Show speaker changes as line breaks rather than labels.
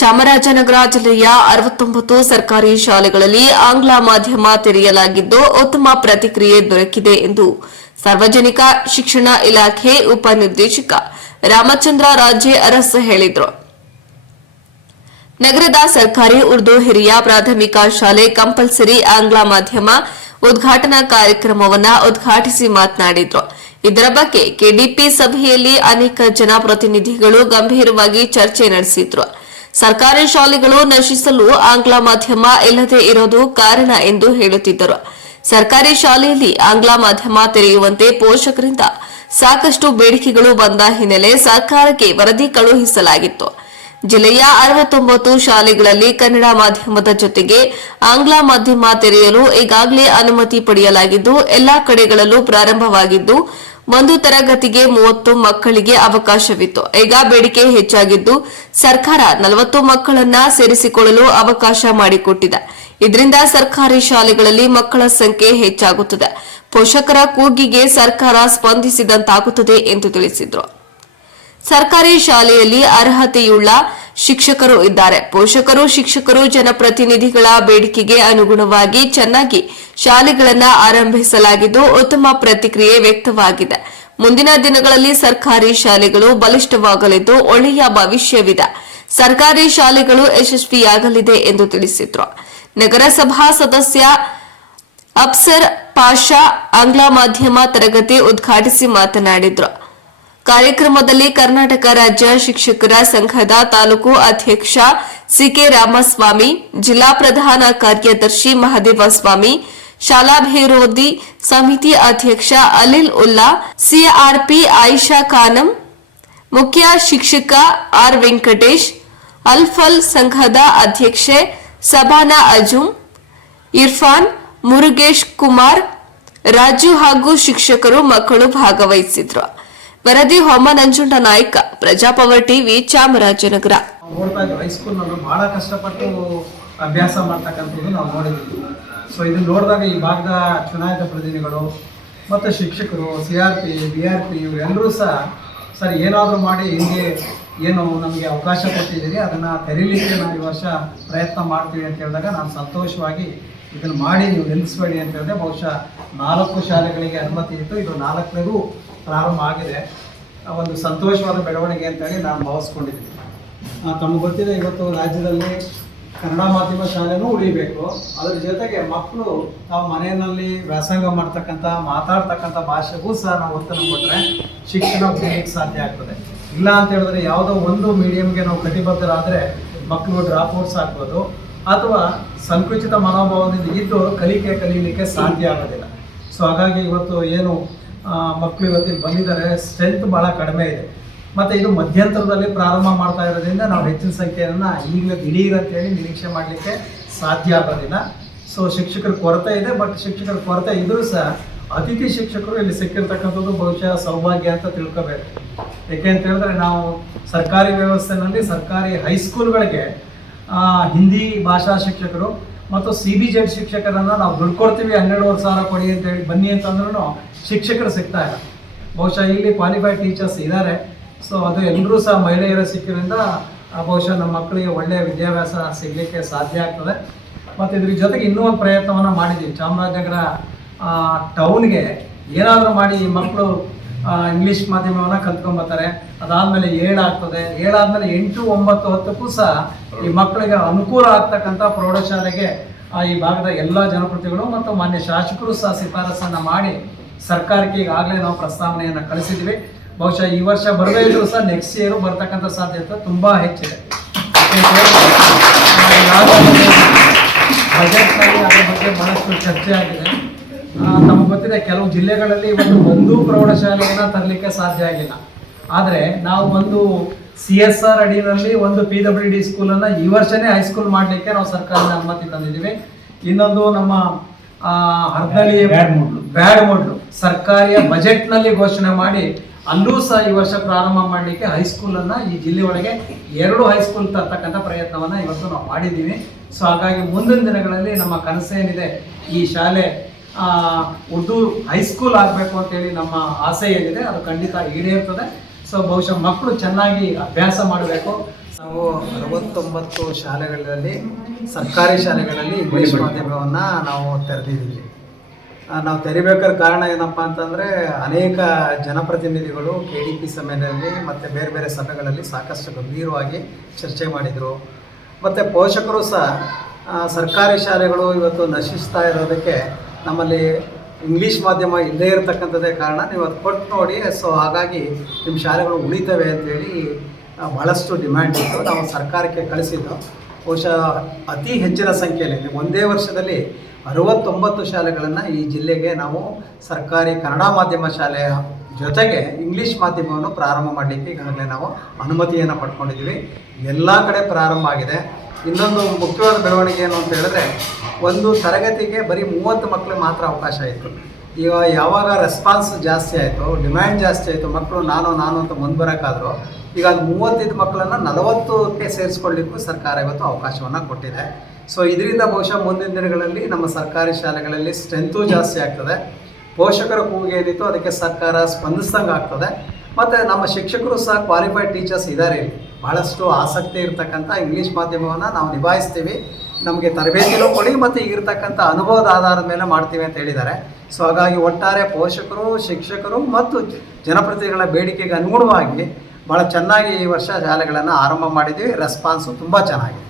ಚಾಮರಾಜನಗರ ಜಿಲ್ಲೆಯ ಅರವತ್ತೊಂಬತ್ತು ಸರ್ಕಾರಿ ಶಾಲೆಗಳಲ್ಲಿ ಆಂಗ್ಲ ಮಾಧ್ಯಮ ತೆರೆಯಲಾಗಿದ್ದು ಉತ್ತಮ ಪ್ರತಿಕ್ರಿಯೆ ದೊರಕಿದೆ ಎಂದು ಸಾರ್ವಜನಿಕ ಶಿಕ್ಷಣ ಇಲಾಖೆ ಉಪನಿರ್ದೇಶಕ ರಾಮಚಂದ್ರ ರಾಜೆ ಅರಸ್ ಹೇಳಿದರು. ನಗರದ ಸರ್ಕಾರಿ ಉರ್ದು ಹಿರಿಯ ಪ್ರಾಥಮಿಕ ಶಾಲೆ ಕಂಪಲ್ಸರಿ ಆಂಗ್ಲ ಮಾಧ್ಯಮ ಉದ್ಘಾಟನಾ ಕಾರ್ಯಕ್ರಮವನ್ನ ಉದ್ಘಾಟಿಸಿ ಮಾತನಾಡಿದ್ರು. ಇದರ ಬಗ್ಗೆ ಕೆಡಿಪಿ ಸಭೆಯಲ್ಲಿ ಅನೇಕ ಜನಪ್ರತಿನಿಧಿಗಳು ಗಂಭೀರವಾಗಿ ಚರ್ಚೆ ನಡೆಸಿದ್ರು. ಸರ್ಕಾರಿ ಶಾಲೆಗಳು ನಶಿಸಲು ಆಂಗ್ಲ ಮಾಧ್ಯಮ ಇಲ್ಲದೆ ಇರೋದು ಕಾರಣ ಎಂದು ಹೇಳುತ್ತಿದ್ದರು. ಸರ್ಕಾರಿ ಶಾಲೆಯಲ್ಲಿ ಆಂಗ್ಲ ಮಾಧ್ಯಮ ತೆರೆಯುವಂತೆ ಪೋಷಕರಿಂದ ಸಾಕಷ್ಟು ಬೇಡಿಕೆಗಳು ಬಂದ ಹಿನ್ನೆಲೆ ಸರ್ಕಾರಕ್ಕೆ ವರದಿ ಕಳುಹಿಸಲಾಗಿತ್ತು. ಜಿಲ್ಲೆಯ ಅರವತ್ತೊಂಬತ್ತು ಶಾಲೆಗಳಲ್ಲಿ ಕನ್ನಡ ಮಾಧ್ಯಮದ ಜೊತೆಗೆ ಆಂಗ್ಲ ಮಾಧ್ಯಮ ತೆರೆಯಲು ಈಗಾಗಲೇ ಅನುಮತಿ ಪಡೆಯಲಾಗಿದ್ದು, ಎಲ್ಲಾ ಕಡೆಗಳಲ್ಲೂ ಪ್ರಾರಂಭವಾಗಿದ್ದು ಒಂದು ತರಗತಿಗೆ ಮೂವತ್ತು ಮಕ್ಕಳಿಗೆ ಅವಕಾಶವಿತ್ತು. ಈಗ ಬೇಡಿಕೆ ಹೆಚ್ಚಾಗಿದ್ದು ಸರ್ಕಾರ ನಲವತ್ತು ಮಕ್ಕಳನ್ನ ಸೇರಿಸಿಕೊಳ್ಳಲು ಅವಕಾಶ ಮಾಡಿಕೊಟ್ಟಿದೆ. ಇದರಿಂದ ಸರ್ಕಾರಿ ಶಾಲೆಗಳಲ್ಲಿ ಮಕ್ಕಳ ಸಂಖ್ಯೆ ಹೆಚ್ಚಾಗುತ್ತದೆ. ಪೋಷಕರ ಕೂಗಿಗೆ ಸರ್ಕಾರ ಸ್ಪಂದಿಸಿದಂತಾಗುತ್ತದೆ ಎಂದು ತಿಳಿಸಿದರು. ಸರ್ಕಾರಿ ಶಾಲೆಯಲ್ಲಿ ಅರ್ಹತೆಯುಳ್ಳ ಶಿಕ್ಷಕರು ಇದ್ದಾರೆ. ಪೋಷಕರು, ಶಿಕ್ಷಕರು, ಜನಪ್ರತಿನಿಧಿಗಳ ಬೇಡಿಕೆಗೆ ಅನುಗುಣವಾಗಿ ಚೆನ್ನಾಗಿ ಶಾಲೆಗಳನ್ನ ಆರಂಭಿಸಲಾಗಿದ್ದು ಉತ್ತಮ ಪ್ರತಿಕ್ರಿಯೆ ವ್ಯಕ್ತವಾಗಿದೆ. ಮುಂದಿನ ದಿನಗಳಲ್ಲಿ ಸರ್ಕಾರಿ ಶಾಲೆಗಳು ಬಲಿಷ್ಠವಾಗಲಿದ್ದು ಒಳ್ಳೆಯ ಭವಿಷ್ಯವಿದೆ. ಸರ್ಕಾರಿ ಶಾಲೆಗಳು ಯಶಸ್ವಿಯಾಗಲಿದೆ ಎಂದು ತಿಳಿಸಿದ್ರು. ನಗರಸಭಾ ಸದಸ್ಯ ಅಪ್ಸರ್ ಪಾಷಾ, ಆಂಗ್ಲ ಮಾಧ್ಯಮ ತರಗತಿ ಉದ್ಘಾಟಿಸಿ ಮಾತನಾಡಿದ್ರು. ಕಾರ್ಯಕ್ರಮದಲ್ಲಿ ಕರ್ನಾಟಕ ರಾಜ್ಯ ಶಿಕ್ಷಕರ ಸಂಘದ ತಾಲೂಕು ಅಧ್ಯಕ್ಷ ಸಿಕೆ ರಾಮಸ್ವಾಮಿ, ಜಿಲ್ಲಾ ಪ್ರಧಾನ ಕಾರ್ಯದರ್ಶಿ ಮಹದೇವಸ್ವಾಮಿ ಶಾಲಾಭಿವೃದ್ಧಿ ಸಮಿತಿ ಅಧ್ಯಕ್ಷ ಅಲಿಲ್ ಉಲ್ಲಾ, ಸಿಆರ್ಪಿ ಆಯಿಷಾ ಖಾನಂ, ಮುಖ್ಯ ಶಿಕ್ಷಕ ಆರ್ ವೆಂಕಟೇಶ್, ಅಲ್ಫಲ್ ಸಂಘದ ಅಧ್ಯಕ್ಷೆ ಸಬಾನಾ ಅಜುಂ, ಇರ್ಫಾನ್ ಮುರುಗೇಶ್ ಕುಮಾರ್, ರಾಜು ಹಾಗೂ ಶಿಕ್ಷಕರು ಮಕ್ಕಳು ಭಾಗವಹಿಸಿದ್ರು. ವರದಿ ಹೋಮ ನಂಜುಂಡ ನಾಯ್ಕ, ಪ್ರಜಾಪವರ್ ಟಿವಿ, ಚಾಮರಾಜನಗರ.
ಭಾಳ ಕಷ್ಟಪಟ್ಟು ಅಭ್ಯಾಸ ಮಾಡ್ತಕ್ಕಂಥದ್ದು ನಾವು ನೋಡಿದ್ವಿ. ಸೊ ಇದನ್ನು ನೋಡಿದಾಗ ಈ ಭಾಗದ ಚುನಾಯಿತ ಪ್ರತಿನಿಧಿಗಳು ಮತ್ತು ಶಿಕ್ಷಕರು C R P B R P ಇವರೆಲ್ಲರೂ ಸಹ, ಸರ್, ಏನಾದರೂ ಮಾಡಿ ಹಿಂಗೆ ಏನು ನಮಗೆ ಅವಕಾಶ ಕೊಟ್ಟಿದ್ದೀರಿ, ಅದನ್ನು ತೆರೀಲಿಕ್ಕೆ ನಾವು ಈ ವರ್ಷ ಪ್ರಯತ್ನ ಮಾಡ್ತೀವಿ ಅಂತ ಹೇಳಿದಾಗ ನಾನು ಸಂತೋಷವಾಗಿ ಇದನ್ನು ಮಾಡಿ ನೀವು ನಿಲ್ಲಿಸಬೇಡಿ ಅಂತ ಹೇಳಿದೆ, ಬಹುಶಃ ನಾಲ್ಕು ಶಾಲೆಗಳಿಗೆ ಅನುಮತಿ ಇತ್ತು, ಇದು ನಾಲ್ಕನೇದು ಪ್ರಾರಂಭ ಆಗಿದೆ. ಒಂದು ಸಂತೋಷವಾದ ಬೆಳವಣಿಗೆ ಅಂತೇಳಿ ನಾನು ಭಾವಿಸ್ಕೊಂಡಿದ್ದೀನಿ. ತಮಗೆ ಗೊತ್ತಿದೆ, ಇವತ್ತು ರಾಜ್ಯದಲ್ಲಿ ಕನ್ನಡ ಮಾಧ್ಯಮ ಶಾಲೆನೂ ಉಳಿಬೇಕು. ಅದ್ರ ಜೊತೆಗೆ ಮಕ್ಕಳು ತಾವು ಮನೆಯಲ್ಲಿ ವ್ಯಾಸಂಗ ಮಾಡ್ತಕ್ಕಂಥ, ಮಾತಾಡ್ತಕ್ಕಂಥ ಭಾಷೆಗೂ ಸಹ ನಾವು ಒತ್ತನ್ನು ಕೊಟ್ಟರೆ ಶಿಕ್ಷಣ ಉಳಿಯೋಕ್ಕೆ ಸಾಧ್ಯ ಆಗ್ತದೆ. ಇಲ್ಲ ಅಂತ ಹೇಳಿದ್ರೆ ಯಾವುದೋ ಒಂದು ಮೀಡಿಯಂಗೆ ನಾವು ಕಟಿಬದ್ಧರಾದರೆ ಮಕ್ಕಳು ಡ್ರಾಪ್ ಔಟ್ಸ್ ಆಗ್ಬೋದು. ಅಥವಾ ಸಂಕುಚಿತ ಮನೋಭಾವದಿಂದ ಇದ್ದು ಕಲಿಕೆ ಕಲೀಲಿಕ್ಕೆ ಸಾಧ್ಯ ಆಗೋದಿಲ್ಲ. ಸೊ ಹಾಗಾಗಿ ಇವತ್ತು ಏನು ಮಕ್ಕಳು ಇವತ್ತಿಗೆ ಬಂದಿದ್ದಾರೆ ಸ್ಟ್ರೆಂತ್ ಭಾಳ ಕಡಿಮೆ ಇದೆ. ಮತ್ತು ಇದು ಮಧ್ಯಂತರದಲ್ಲಿ ಪ್ರಾರಂಭ ಮಾಡ್ತಾ ಇರೋದ್ರಿಂದ ನಾವು ಹೆಚ್ಚಿನ ಸಂಖ್ಯೆಯನ್ನು ಈಗಲೇ ದಿಢೀರ್ ಅಂತೇಳಿ ನಿರೀಕ್ಷೆ ಮಾಡಲಿಕ್ಕೆ ಸಾಧ್ಯ ಆಗೋದಿಲ್ಲ. ಸೊ ಶಿಕ್ಷಕರ ಕೊರತೆ ಇದೆ ಬಟ್ ಶಿಕ್ಷಕರ ಕೊರತೆ ಇದ್ದರೂ ಸಹ ಅತಿಥಿ ಶಿಕ್ಷಕರು ಇಲ್ಲಿ ಸಿಕ್ಕಿರ್ತಕ್ಕಂಥದ್ದು ಬಹುಶಃ ಸೌಭಾಗ್ಯ ಅಂತ ತಿಳ್ಕೋಬೇಕು. ಯಾಕೆ ಅಂತ ಹೇಳಿದ್ರೆ ನಾವು ಸರ್ಕಾರಿ ವ್ಯವಸ್ಥೆನಲ್ಲಿ ಸರ್ಕಾರಿ ಹೈಸ್ಕೂಲ್ಗಳಿಗೆ ಹಿಂದಿ ಭಾಷಾ ಶಿಕ್ಷಕರು ಮತ್ತು ಸಿ ಬಿ ಜೆಡ್ ಶಿಕ್ಷಕರನ್ನು ನಾವು ದುಡ್ಡು ಕೊಡ್ತೀವಿ ಹನ್ನೆರಡುವರೆ ಸಾವಿರ ಕೊಡಿ ಅಂತ ಹೇಳಿ ಬನ್ನಿ ಅಂತಂದ್ರೂ ಶಿಕ್ಷಕರು ಸಿಗ್ತಾ ಇಲ್ಲ. ಬಹುಶಃ ಇಲ್ಲಿ ಕ್ವಾಲಿಫೈಡ್ ಟೀಚರ್ಸ್ ಇದ್ದಾರೆ ಸೊ ಅದು ಎಲ್ಲರೂ ಸಹ ಮಹಿಳೆಯರ ಸಿಕ್ಕಿರಿಂದ ಬಹುಶಃ ನಮ್ಮ ಮಕ್ಕಳಿಗೆ ಒಳ್ಳೆಯ ವಿದ್ಯಾಭ್ಯಾಸ ಸಿಗಲಿಕ್ಕೆ ಸಾಧ್ಯ ಆಗ್ತದೆ. ಮತ್ತು ಇದ್ರ ಜೊತೆಗೆ ಇನ್ನೂ ಒಂದು ಪ್ರಯತ್ನವನ್ನು ಮಾಡಿದ್ದೀವಿ ಚಾಮರಾಜನಗರ ಟೌನ್ಗೆ ಏನಾದರೂ ಮಾಡಿ ಈ ಮಕ್ಕಳು ಇಂಗ್ಲಿಷ್ ಮಾಧ್ಯಮವನ್ನು ಕಲ್ತ್ಕೊಂಬರ್ತಾರೆ ಅದಾದಮೇಲೆ ಏಳಾಗ್ತದೆ. ಏಳಾದ್ಮೇಲೆ ಎಂಟು, ಒಂಬತ್ತು, ಹತ್ತಕ್ಕೂ ಸಹ ಈ ಮಕ್ಕಳಿಗೆ ಅನುಕೂಲ ಆಗ್ತಕ್ಕಂಥ ಪ್ರೌಢಶಾಲೆಗೆ ಈ ಭಾಗದ ಎಲ್ಲ ಜನಪ್ರತಿಗಳು ಮತ್ತು ಮಾನ್ಯ ಶಾಸಕರು ಸಹ ಶಿಫಾರಸನ್ನು ಮಾಡಿ ಸರ್ಕಾರಕ್ಕೆ ಈಗಾಗಲೇ ನಾವು ಪ್ರಸ್ತಾವನೆಯನ್ನು ಕಳಿಸಿದ್ವಿ. ಬಹುಶಃ ಈ ವರ್ಷ ಬರದೇ ಇದ್ರೂ ಸಹ ನೆಕ್ಸ್ಟ್ ಇಯರ್ ಬರ್ತಕ್ಕಂಥ ಸಾಧ್ಯತೆ ತುಂಬ ಹೆಚ್ಚಿದೆ. ಬಜೆಟ್ನಲ್ಲಿ ಅದ್ರ ಬಗ್ಗೆ ಬಹಳಷ್ಟು ಚರ್ಚೆ ಆಗಿದೆ. ನಮಗೆ ಗೊತ್ತಿದೆ ಕೆಲವು ಜಿಲ್ಲೆಗಳಲ್ಲಿ ಒಂದು ಒಂದು ಪ್ರೌಢಶಾಲೆಯನ್ನು ತರಲಿಕ್ಕೆ ಸಾಧ್ಯ ಆಗಿಲ್ಲ. ಆದರೆ ನಾವು ಒಂದು ಸಿ ಎಸ್ ಆರ್ ಅಡಿನಲ್ಲಿ ಒಂದು ಪಿ ಡಬ್ಲ್ಯೂ ಡಿ ಸ್ಕೂಲನ್ನು ಈ ವರ್ಷನೇ ಹೈಸ್ಕೂಲ್ ಮಾಡಲಿಕ್ಕೆ ನಾವು ಸರ್ಕಾರದ ಅನುಮತಿ ತಂದಿದ್ದೀವಿ. ಇನ್ನೊಂದು ನಮ್ಮ ಆ, ಹರ್ದಳ್ಳಿ ಬ್ಯಾಡ್ ಮೊಡ್ಲು. ಸರ್ಕಾರಿಯ ಬಜೆಟ್ನಲ್ಲಿ ಘೋಷಣೆ ಮಾಡಿ ಅಲ್ಲೂ ಸಹ ಈ ವರ್ಷ ಪ್ರಾರಂಭ ಮಾಡಲಿಕ್ಕೆ ಹೈಸ್ಕೂಲನ್ನು ಈ ಜಿಲ್ಲೆ ಒಳಗೆ ಎರಡು ಹೈಸ್ಕೂಲ್ ತರ್ತಕ್ಕಂಥ ಪ್ರಯತ್ನವನ್ನು ಇವತ್ತು ನಾವು ಮಾಡಿದ್ದೀವಿ. ಸೊ ಹಾಗಾಗಿ ಮುಂದಿನ ದಿನಗಳಲ್ಲಿ ನಮ್ಮ ಕನಸೇನಿದೆ ಈ ಶಾಲೆ ಉರ್ದು ಹೈಸ್ಕೂಲ್ ಆಗಬೇಕು ಅಂತೇಳಿ ನಮ್ಮ ಆಸೆ ಏನಿದೆ, ಅದು ಖಂಡಿತ ಈಡೇರ್ತದೆ. ಸೊ ಬಹುಶಃ ಮಕ್ಕಳು ಚೆನ್ನಾಗಿ ಅಭ್ಯಾಸ ಮಾಡಬೇಕು. ನಾವು ಅರವತ್ತೊಂಬತ್ತು ಶಾಲೆಗಳಲ್ಲಿ, ಸರ್ಕಾರಿ ಶಾಲೆಗಳಲ್ಲಿ ಇಂಗ್ಲೀಷ್ ಮಾಧ್ಯಮವನ್ನು ನಾವು ತೆರೆದಿದ್ದೀವಿ. ನಾವು ತೆರಿಬೇಕಾದ ಕಾರಣ ಏನಪ್ಪ ಅಂತಂದರೆ, ಅನೇಕ ಜನಪ್ರತಿನಿಧಿಗಳು ಕೆ ಡಿ ಪಿ ಸಭೆಯಲ್ಲಿ ಮತ್ತು ಬೇರೆ ಬೇರೆ ಸಭೆಗಳಲ್ಲಿ ಸಾಕಷ್ಟು ಗಂಭೀರವಾಗಿ ಚರ್ಚೆ ಮಾಡಿದರು. ಮತ್ತು ಪೋಷಕರು ಸಹ ಸರ್ಕಾರಿ ಶಾಲೆಗಳು ಇವತ್ತು ನಶಿಸ್ತಾ ಇರೋದಕ್ಕೆ ನಮ್ಮಲ್ಲಿ ಇಂಗ್ಲೀಷ್ ಮಾಧ್ಯಮ ಇಲ್ಲದೇ ಇರತಕ್ಕಂಥದ್ದೇ ಕಾರಣ ನೀವು ಅದು ಕೊಟ್ಟು ನೋಡಿ, ಸೊ ಹಾಗಾಗಿ ನಿಮ್ಮ ಶಾಲೆಗಳು ಉಳಿತವೆ ಅಂತೇಳಿ ಭಾಳಷ್ಟು ಡಿಮ್ಯಾಂಡ್ ಇತ್ತು. ನಾವು ಸರ್ಕಾರಕ್ಕೆ ಕಳಿಸಿದ್ದು. ಬಹುಶಃ ಅತಿ ಹೆಚ್ಚಿನ ಸಂಖ್ಯೆಯಲ್ಲಿ ಒಂದೇ ವರ್ಷದಲ್ಲಿ ಅರವತ್ತೊಂಬತ್ತು ಶಾಲೆಗಳನ್ನು ಈ ಜಿಲ್ಲೆಗೆ ನಾವು ಸರ್ಕಾರಿ ಕನ್ನಡ ಮಾಧ್ಯಮ ಶಾಲೆಯ ಜೊತೆಗೆ ಇಂಗ್ಲೀಷ್ ಮಾಧ್ಯಮವನ್ನು ಪ್ರಾರಂಭ ಮಾಡಲಿಕ್ಕೆ ಈಗಾಗಲೇ ನಾವು ಅನುಮತಿಯನ್ನು ಪಡ್ಕೊಂಡಿದ್ದೀವಿ. ಎಲ್ಲ ಕಡೆ ಪ್ರಾರಂಭ ಆಗಿದೆ. ಇನ್ನೊಂದು ಮುಖ್ಯವಾದ ಬೆಳವಣಿಗೆ ಏನು ಅಂತ ಹೇಳಿದ್ರೆ, ಒಂದು ತರಗತಿಗೆ ಬರೀ ಮೂವತ್ತು ಮಕ್ಕಳಿಗೆ ಮಾತ್ರ ಅವಕಾಶ ಇತ್ತು ಈಗ ಯಾವಾಗ ರೆಸ್ಪಾನ್ಸ್ ಜಾಸ್ತಿ ಆಯಿತು ಡಿಮ್ಯಾಂಡ್ ಜಾಸ್ತಿ ಆಯಿತು ಮಕ್ಕಳು ನಾನು ನಾನು ಅಂತ ಮುಂದೆ ಬರೋಕ್ಕಾದ್ರು, ಈಗ ಅದು ಮೂವತ್ತೈದು ಮಕ್ಕಳನ್ನು ನಲವತ್ತಕ್ಕೆ ಸೇರಿಸ್ಕೊಳ್ಳಿಕ್ಕೂ ಸರ್ಕಾರ ಇವತ್ತು ಅವಕಾಶವನ್ನು ಕೊಟ್ಟಿದೆ. ಸೊ ಇದರಿಂದ ಬಹುಶಃ ಮುಂದಿನ ದಿನಗಳಲ್ಲಿ ನಮ್ಮ ಸರ್ಕಾರಿ ಶಾಲೆಗಳಲ್ಲಿ ಸ್ಟ್ರೆಂತು ಜಾಸ್ತಿ ಆಗ್ತದೆ. ಪೋಷಕರ ಕೂಗಿ ಏನಿತ್ತು ಅದಕ್ಕೆ ಸರ್ಕಾರ ಸ್ಪಂದಿಸ್ದಂಗೆ ಆಗ್ತದೆ. ಮತ್ತು ನಮ್ಮ ಶಿಕ್ಷಕರು ಸಹ ಕ್ವಾಲಿಫೈಡ್ ಟೀಚರ್ಸ್ ಇದ್ದಾರೆ ಇಲ್ಲಿ. ಭಾಳಷ್ಟು ಆಸಕ್ತಿ ಇರತಕ್ಕಂಥ ಇಂಗ್ಲೀಷ್ ಮಾಧ್ಯಮವನ್ನು ನಾವು ನಿಭಾಯಿಸ್ತೀವಿ. ನಮಗೆ ತರಬೇತಿನೂ ಕೊಡಿ ಮತ್ತು ಈಗಿರ್ತಕ್ಕಂಥ ಅನುಭವದ ಆಧಾರದ ಮೇಲೆ ಮಾಡ್ತೀವಿ ಅಂತ ಹೇಳಿದ್ದಾರೆ. ಸೊ ಹಾಗಾಗಿ ಒಟ್ಟಾರೆ ಪೋಷಕರು, ಶಿಕ್ಷಕರು ಮತ್ತು ಜನಪ್ರತಿನಿಧಿಗಳ ಬೇಡಿಕೆಗೆ ಅನುಗುಣವಾಗಿ ಭಾಳ ಚೆನ್ನಾಗಿ ಈ ವರ್ಷ ಶಾಲೆಗಳನ್ನು ಆರಂಭ ಮಾಡಿದ್ದೀವಿ. ರೆಸ್ಪಾನ್ಸು ತುಂಬ ಚೆನ್ನಾಗಿದೆ.